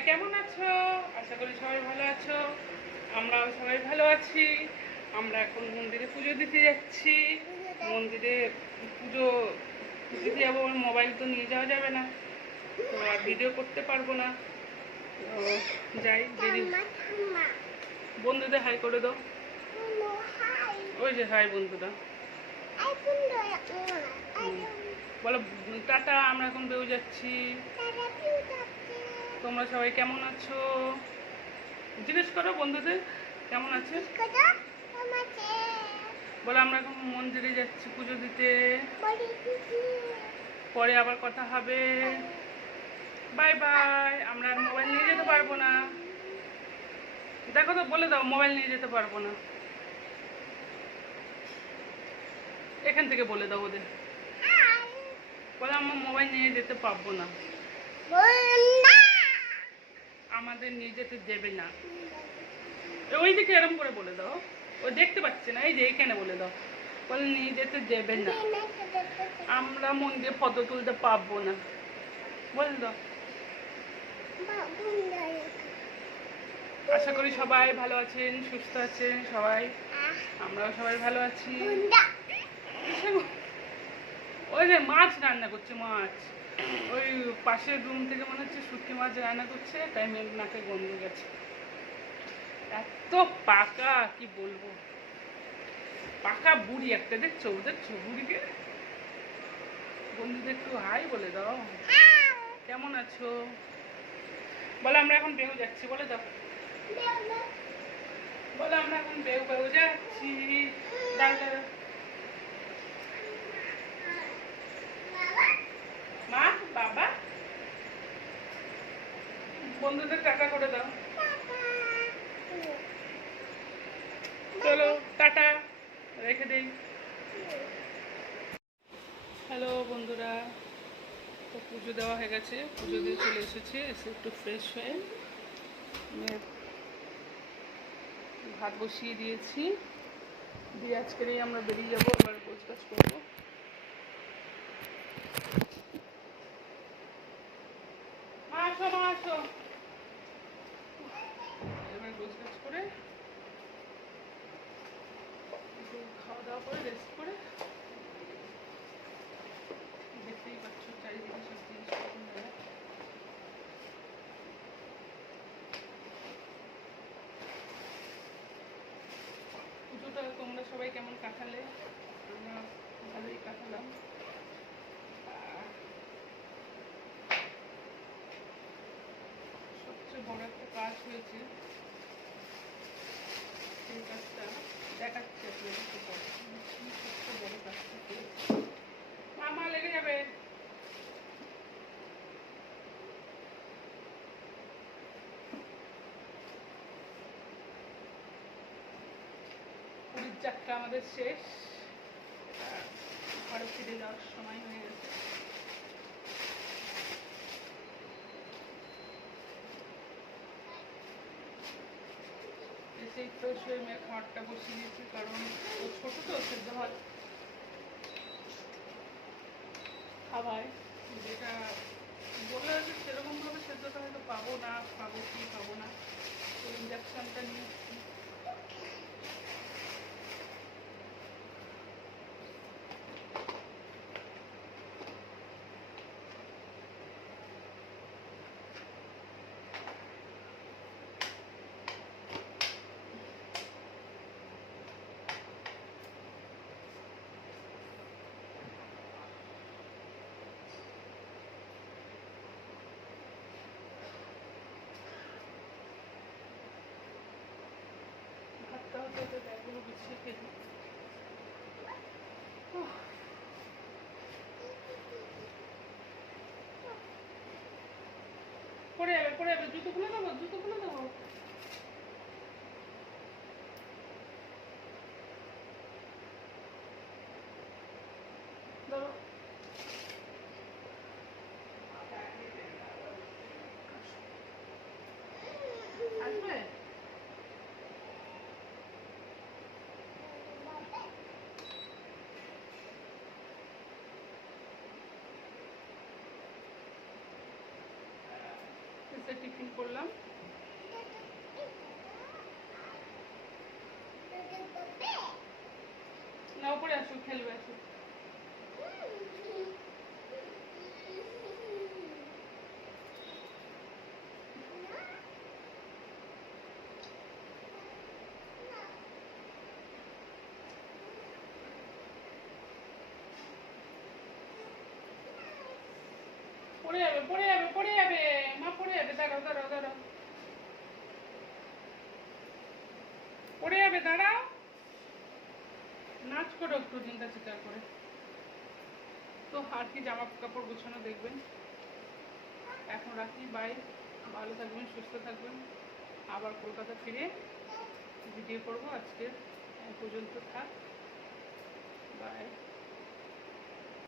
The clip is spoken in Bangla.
সবাই কেমন আছো? আশা করি সবাই ভালো আছো। আমরাও সবাই ভালো আছি। আমরা এখন মন্দিরে পুজো দিতে যাচ্ছি। মন্দিরে পুজো দিতে যাব আমার মোবাইল তো নিয়ে যাওয়া যাবে না। তো আর ভিডিও করতে পারব না। তো যাই দেরি বন্ধুদের হাই করে দাও। ওই যে হাই বন্ধুরা বলো টাটা আমরা এখন বেউ যাচ্ছি। তোমরা সবাই কেমন আছো? জিজ্ঞেস করো বন্ধুদের কেমন আছে? বলো আমরা এখন মন্দিরে যাচ্ছি পুজো দিতে। পরে আবার কথা হবে। বাই বাই আমরা মোবাইল নিয়ে যেতে পারব না। দেখো তো বলে দাও মোবাইল নিয়ে যেতে পারব না। এখান থেকে বলে দাও ওদের। বলে আমরা মোবাইল নিয়ে যেতে পারব না। আমাদের নিয়ে যেতে দেবে না। ওই দিকে এরম করে বলে দাও। ও দেখতে পাচ্ছে না এই যে এখানে বলে দাও। বলে নিয়ে যেতে দেবে না। আমরা মন্দিরে ফটো তুলতে পারব না। বলে দাও। আশা করি সবাই ভালো আছেন সুস্থ আছেন সবাই। আমরাও সবাই ভালো আছি। ওই যে মাছ রান্না করছে, মাছ। ওই পাশের রুম থেকে মনে হচ্ছে শুটকি মাছ রান্না করছে, তাই মেঘ নাকে গন্ধ গেছে। এত পাকা, কি বলব? পাকা বুড়ি একটা, দেখছ? দেখছ বুড়িকে? বন্ধুদের একটু হাই বলে দাও। কেমন আছো? বলো আমরা এখন বেউ যাচ্ছি, বলে দাও। বলো আমরা এখন বেউ বেউ যাচ্ছি দাঁড়া দাঁড়া মা বাবা বন্ধুদের টাকা করে দাও। চলো টাটা। রেখে দেই। হ্যালো বন্ধুরা তো পুজো দেওয়া হয়ে গেছে। পুজো দিয়ে চলে এসেছি এসে একটু ফ্রেশ হয়ে ভাত বসিয়ে দিয়েছি। দিয়ে আজকেরই আমরা বেরিয়ে যাব এবার গোছ কাজ করব মা আসো মা আসো এবার গোছ কাজ করে একটু খাওয়া দাওয়া দেখতেই পাচ্ছ চারিদিকে। পুজোটা তোমরা সবাই কেমন কাটালে আমরা ভালোই কাটালাম সবচেয়ে বড় একটা কাজ হয়েছে সেই কাজটা দেখাচ্ছি মামা লেগে যাবে আমাদের শেষ। ঘরে ফিরে যাওয়ার সময় হয়ে গেছে। এসেই ফ্রেশ হয়ে মেয়ে আটটা বসিয়ে দিয়েছি, কারণ ও ছোট তো, সেদ্ধ হয় খাবার, যেটা বলে আছে সেরকমভাবে সেদ্ধটা হয়তো পাবো না পাবো কি পাবো না, তো ইঞ্জেকশনটা নিয়ে ব্যাগগুলো গুছিয়ে ফেলি উহ। পড়ে যাবে পড়ে যাবে জুতো খুলে দেবো জুতো খুলে দেবো অফিসে টিফিন করলাম। না উপরে আসো খেলবে আসো। পড়ে যাবে পড়ে যাবে পড়ে যাবে। মা, পড়ে যাবে, দাঁড়াও দাঁড়াও দাঁড়াও। পড়ে যাবে, দাঁড়াও। নাচ করো একটু চিন্তা চিন্তা করে। তো আর কি জামা কাপড় গোছানো দেখবেন। এখন রাখি বাই ভালো থাকবেন, সুস্থ থাকবেন। আবার কলকাতা ফিরে ভিডিও করব আজকে। পর্যন্ত থাক। বাই